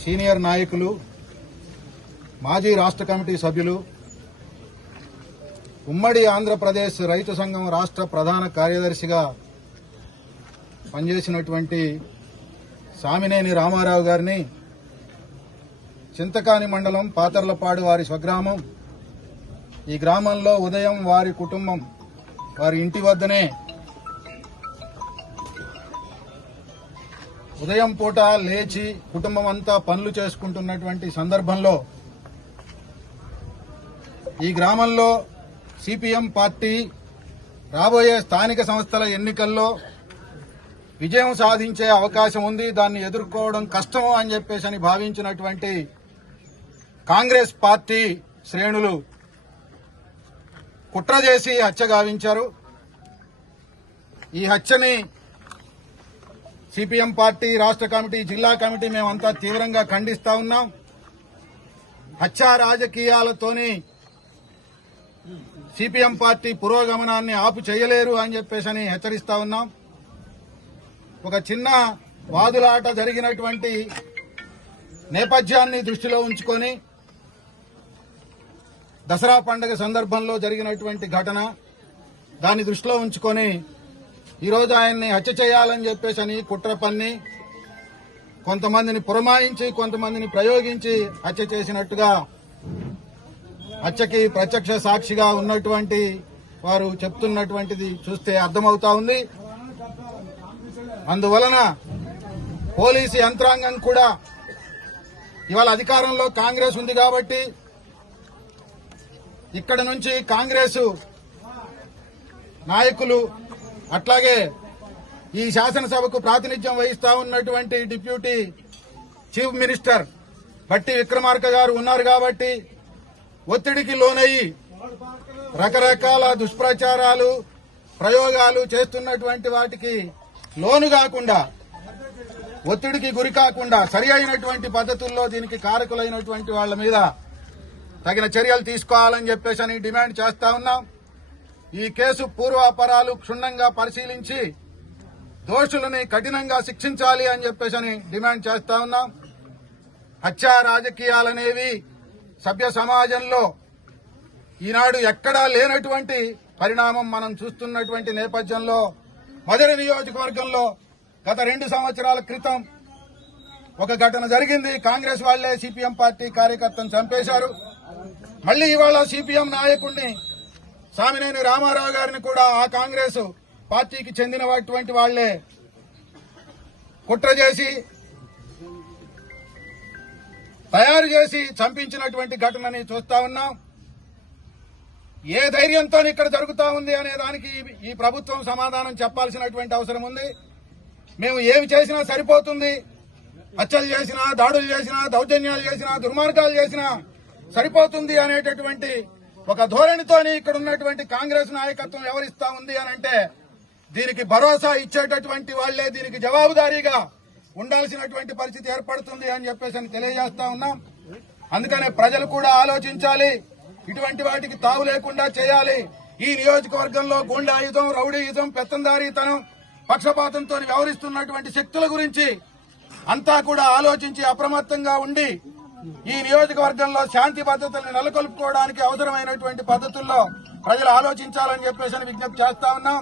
Senior నాయకులు, మాజీ రాష్ట్ర కమిటీ సభ్యులు, ఉమ్మడి ఆంధ్రప్రదేశ్ రైతు సంఘం రాష్ట్ర ప్రధాన కార్యదర్శిగా పనిచేసినటువంటి సామినేని రామారావు గారిని చింతకాని మండలం పాతర్లపాడు వారి స్వగ్రామం. ఈ గ్రామంలో ఉదయం వారి కుటుంబం వారి ఇంటి వద్దనే ఉదయం పూట లేచి కుటుంబం అంతా పనులు చేసుకుంటున్నటువంటి సందర్భంలో ఈ గ్రామంలో సిపిఎం పార్టీ రాబోయే స్థానిక సంస్థల ఎన్నికల్లో విజయం సాధించే అవకాశం ఉంది, దాన్ని ఎదుర్కోవడం కష్టము అని చెప్పేసి భావించినటువంటి కాంగ్రెస్ పార్టీ శ్రేణులు కుట్ర చేసి హత్య గావించారు. ఈ హత్యని సిపిఎం పార్టీ రాష్ట్ర కమిటీ, జిల్లా కమిటీ మేమంతా తీవ్రంగా ఖండిస్తా ఉన్నాం. హత్యా రాజకీయాలతోని సిపిఎం పార్టీ పురోగమనాన్ని ఆపు చేయలేరు అని చెప్పేసి హెచ్చరిస్తా ఉన్నాం. ఒక చిన్న వాదులాట జరిగినటువంటి నేపథ్యాన్ని దృష్టిలో ఉంచుకొని దసరా పండుగ సందర్భంలో జరిగినటువంటి ఘటన దాన్ని దృష్టిలో ఉంచుకొని ఈరోజు ఆయన్ని హత్య చేయాలని చెప్పేసి కుట్ర పన్ని కొంతమందిని పురమాయించి కొంతమందిని ప్రయోగించి హత్య చేసినట్టుగా హత్యకి ప్రత్యక్ష సాక్షిగా ఉన్నటువంటి వారు చెప్తున్నటువంటిది చూస్తే అర్థమవుతా ఉంది. అందువలన పోలీసు యంత్రాంగం కూడా ఇవాళ అధికారంలో కాంగ్రెస్ ఉంది కాబట్టి ఇక్కడ నుంచి కాంగ్రెస్ నాయకులు అట్లాగే ఈ శాసనసభకు ప్రాతినిధ్యం వహిస్తా ఉన్నటువంటి డిప్యూటీ చీఫ్ మినిస్టర్ బట్టి విక్రమార్క గారు ఉన్నారు కాబట్టి ఒత్తిడికి లోనయ్యి రకరకాల దుష్ప్రచారాలు ప్రయోగాలు చేస్తున్నటువంటి వాటికి లోను కాకుండా, ఒత్తిడికి గురి కాకుండా సరి అయినటువంటి పద్ధతుల్లో దీనికి కారకులైనటువంటి వాళ్ల మీద తగిన చర్యలు తీసుకోవాలని చెప్పేసి డిమాండ్ చేస్తా ఉన్నాం. ఈ కేసు పూర్వాపరాలు క్షుణ్ణంగా పరిశీలించి దోషులని కఠినంగా శిక్షించాలి అని చెప్పేసి డిమాండ్ చేస్తా ఉన్నాం. హత్యా రాజకీయాలనేవి సభ్య సమాజంలో ఈనాడు ఎక్కడా లేనటువంటి పరిణామం మనం చూస్తున్నటువంటి నేపథ్యంలో మధుర నియోజకవర్గంలో గత 2 సంవత్సరాల క్రితం ఒక ఘటన జరిగింది. కాంగ్రెస్ వాళ్లే సిపిఎం పార్టీ కార్యకర్తను చంపేశారు. మళ్లీ ఇవాళ సిపిఎం నాయకుడిని సామినేని రామారావు గారిని కూడా ఆ కాంగ్రెస్ పార్టీకి చెందినటువంటి వాళ్లే కుట్ర చేసి తయారు చేసి చంపించినటువంటి ఘటనని చూస్తా ఉన్నాం. ఏ ధైర్యంతో ఇక్కడ జరుగుతా ఉంది అనే దానికి ఈ ప్రభుత్వం సమాధానం చెప్పాల్సినటువంటి అవసరం ఉంది. మేము ఏమి చేసినా సరిపోతుంది, హత్యలు చేసినా, దాడులు చేసినా, దౌర్జన్యాలు చేసినా, దుర్మార్గాలు చేసినా సరిపోతుంది అనేటటువంటి ఒక ధోరణితోని ఇక్కడ ఉన్నటువంటి కాంగ్రెస్ నాయకత్వం వ్యవహరిస్తా ఉంది అనంటే దీనికి భరోసా ఇచ్చేటటువంటి వాళ్లే దీనికి జవాబుదారీగా ఉండాల్సినటువంటి పరిస్థితి ఏర్పడుతుంది అని చెప్పేసి తెలియజేస్తా ఉన్నాం. అందుకనే ప్రజలు కూడా ఆలోచించాలి, ఇటువంటి వాటికి తావు లేకుండా చేయాలి. ఈ నియోజకవర్గంలో గూండాయుధం, రౌడీయుధం, పెత్తందారీతనం, పక్షపాతంతో వ్యవహరిస్తున్నటువంటి శక్తుల గురించి అంతా కూడా ఆలోచించి అప్రమత్తంగా ఉండి ఈ నియోజకవర్గంలో శాంతి భద్రతలను నెలకొల్పుకోవడానికి అవసరమైనటువంటి పద్ధతుల్లో ప్రజలు ఆలోచించాలని చెప్పేసి విజ్ఞప్తి చేస్తా ఉన్నాం.